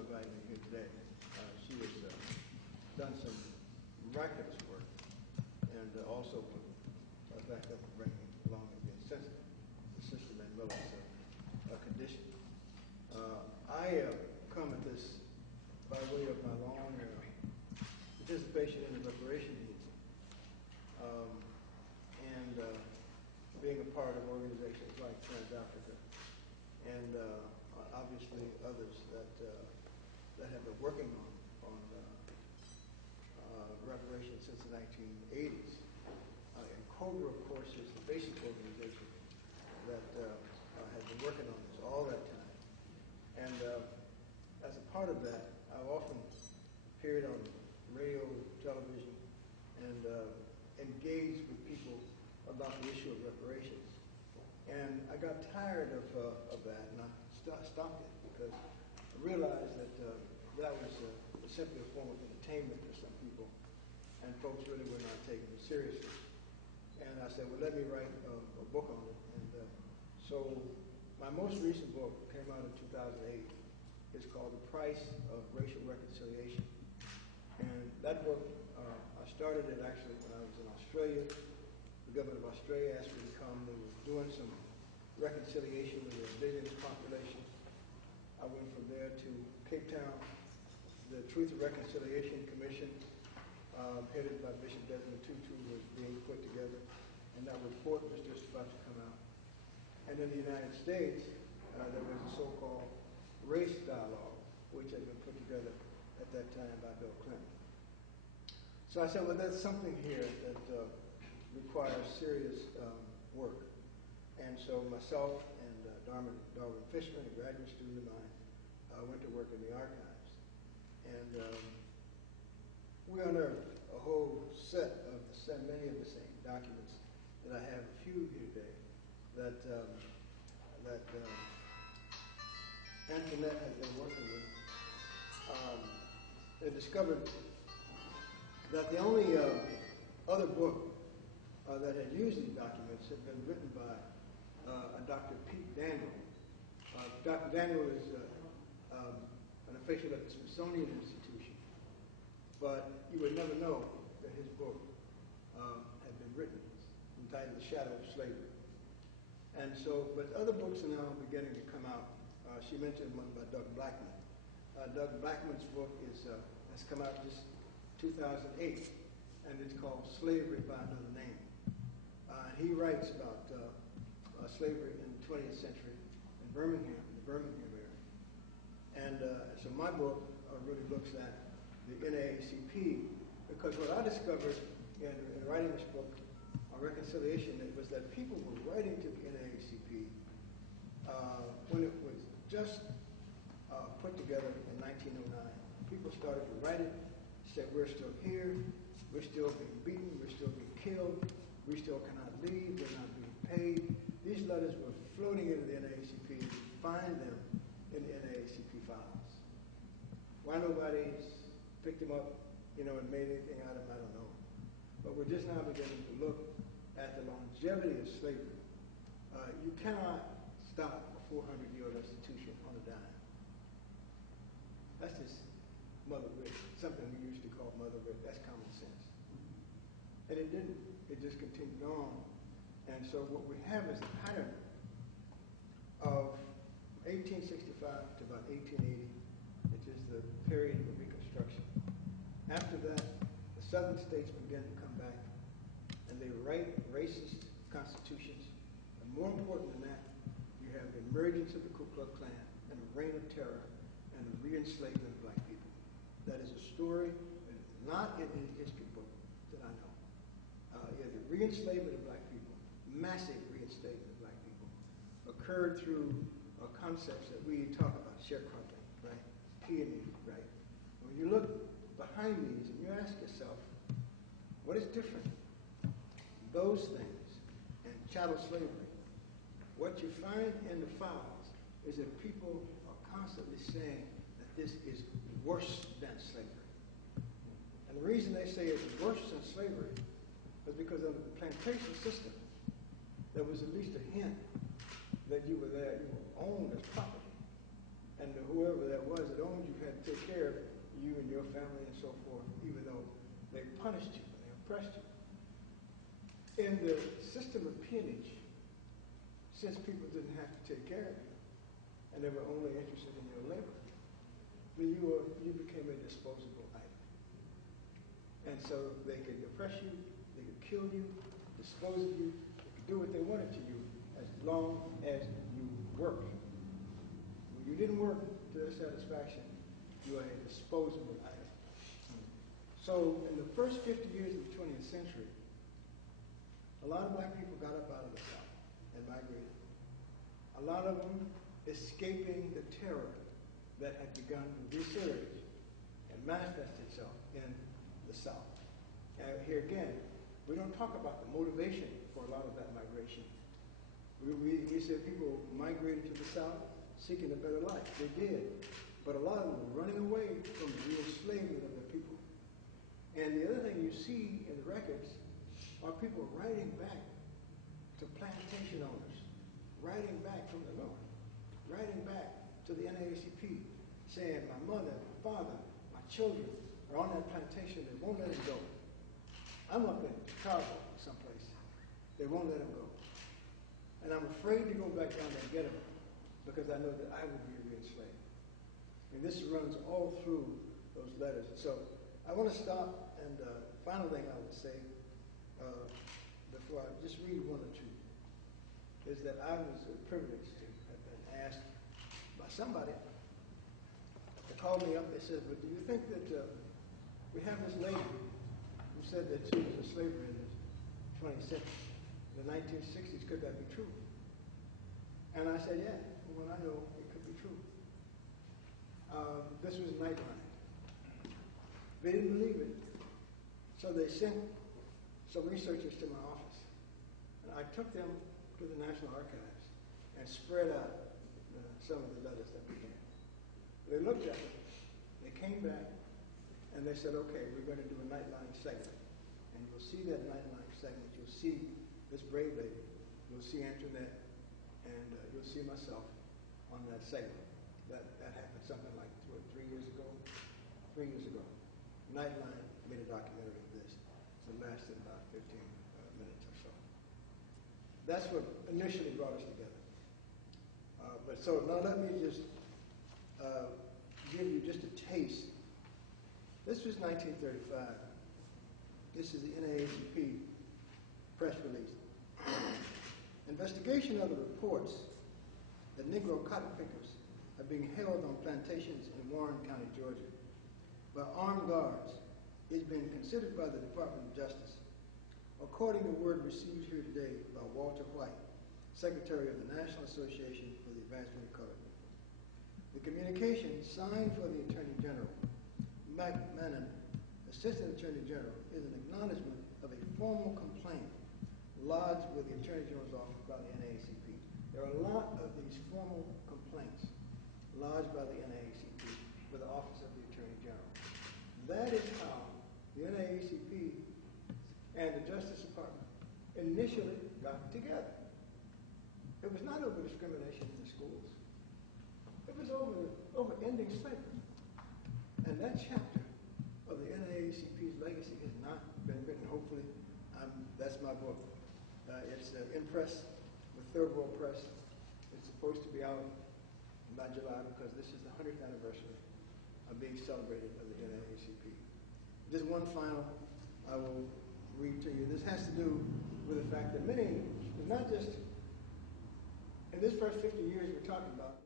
for inviting me here today. She has done some miraculous work, and also backed up and bringing along and being sensitive to Sister Manuela's condition. I come at this by way of my long participation in the reparation movement, and being a part of organizations like Trans Africa, and obviously others that have been working on reparations since the 1980s. And COBRA, of course, is the basic organization that has been working on this all that time. And as a part of that, I've often appeared on radio, television, and engaged with people about the issue of reparations. And I got tired of that, and I stopped it because I realized that that was simply a form of entertainment for some people, and folks really were not taking it seriously. And I said, well, let me write a book on it. And so my most recent book came out in 2008. It's called The Price of Racial Reconciliation. And that book, I started it actually when I was in Australia. The government of Australia asked me to come. They were doing some reconciliation with the indigenous population. I went from there to Cape Town. The Truth and Reconciliation Commission, headed by Bishop Desmond Tutu, was being put together, and that report was just about to come out. And in the United States, there was a so-called race dialogue, which had been put together at that time by Bill Clinton. So I said, well, there's something here that requires serious work. And so myself and Darwin Fishman, a graduate student of mine, went to work in the archives. And we unearthed a whole set of many of the same documents that I have a few here today that Antoinette has been working with. They discovered that the only other book that had used these documents had been written by a Dr. Pete Daniel. Dr. Daniel is an official at the Smithsonian Institution, but you would never know that his book had been written, entitled The Shadow of Slavery. And so, but other books are now beginning to come out. She mentioned one by Doug Blackman. Doug Blackman's book has come out just 2008, and it's called Slavery by Another Name. He writes about slavery in the 20th century in Birmingham, the Birmingham area. And so my book really looks at the NAACP, because what I discovered in writing this book on reconciliation was that people were writing to the NAACP when it was just put together in 1909. People started to write it, said, we're still here, we're still being beaten, we're still being killed, we still cannot leave, we're not being paid. These letters were floating into the NAACP. You could find them in the NAACP files. Why nobody's picked them up, and made anything out of them, I don't know. But we're just now beginning to look at the longevity of slavery. You cannot stop a 400-year institution on a dime. That's just mother wit, something we used to call mother wit. That's common sense. And it didn't. It just continued on. And so what we have is a pattern of 1865 to about 1880, which is the period of Reconstruction. After that, the southern states began to come back, and they write racist constitutions. And more important than that, you have the emergence of the Ku Klux Klan and the reign of terror and the re-enslavement of black people. That is a story that is not in any history book that I know. The re-enslavement of black people, massive re-enslavement of black people, occurred through concepts that we talk about, sharecropping, right? Peony, right? When you look behind these and you ask yourself, what is different? Those things and chattel slavery. What you find in the files is that people are constantly saying that this is worse than slavery. And the reason they say it's worse than slavery is because under the plantation system, there was at least a hint that you were there, you were owned as property. And whoever that was that owned you had and your family and so forth, even though they punished you and they oppressed you. In the system of peonage, since people didn't have to take care of you, and they were only interested in your labor, then you became a disposable item. And so they could oppress you, they could kill you, dispose of you, they could do what they wanted to you as long as you worked. When you didn't work to their satisfaction, you were a disposable item. So in the first 50 years of the 20th century, a lot of black people got up out of the South and migrated. A lot of them escaping the terror that had begun to resurge and manifest itself in the South. And here again, we don't talk about the motivation for a lot of that migration. We said people migrated to the South seeking a better life. They did. But a lot of them were running away from the enslavement of their people. And the other thing you see in the records are people writing back to plantation owners, writing back from the North, writing back to the NAACP, saying, my mother, my father, my children are on that plantation. They won't let them go. I'm up in Chicago someplace. They won't let them go. And I'm afraid to go back down there and get them because I know that I will be re-enslaved. And this runs all through those letters. So I want to stop, and final thing I would say, before I just read one or two, is that I was privileged to have been asked by somebody to call me up. They said, but do you think that we have this lady who said that she was a slavery in the 20th century, in the 1960s, could that be true? And I said, yeah, from what I know, it could be true. This was Nightline. They didn't believe it, so they sent some researchers to my office. And I took them to the National Archives and spread out some of the letters that we had. They looked at it, they came back, and they said, okay, we're going to do a Nightline segment. And you'll see that Nightline segment. You'll see this brave lady. You'll see Antoinette, and you'll see myself on that segment. That happened something like 3 years ago. 3 years ago. Nightline made a documentary of this. It lasted about 15 minutes or so. That's what initially brought us together. But so now let me just give you just a taste. This was 1935. This is the NAACP press release. Investigation of the reports that Negro cotton pickers are being held on plantations in Warren County, Georgia, by armed guards is being considered by the Department of Justice. According to word received here today by Walter White, Secretary of the National Association for the Advancement of Colored People. The communication signed for the Attorney General, McMahon, Assistant Attorney General, is an acknowledgement of a formal complaint lodged with the Attorney General's office by the NAACP. There are a lot of these formal complaints lodged by the NAACP with the Office of the Attorney General. That is how the NAACP and the Justice Department initially got together. It was not over discrimination in the schools. It was over ending slavery. And that chapter of the NAACP's legacy has not been written. Hopefully, that's my book. It's in press with Third World Press. It's supposed to be out by July because this is the 100th anniversary of being celebrated of the NAACP. Just one final I will read to you. This has to do with the fact that many, not just in this first 50 years we're talking about,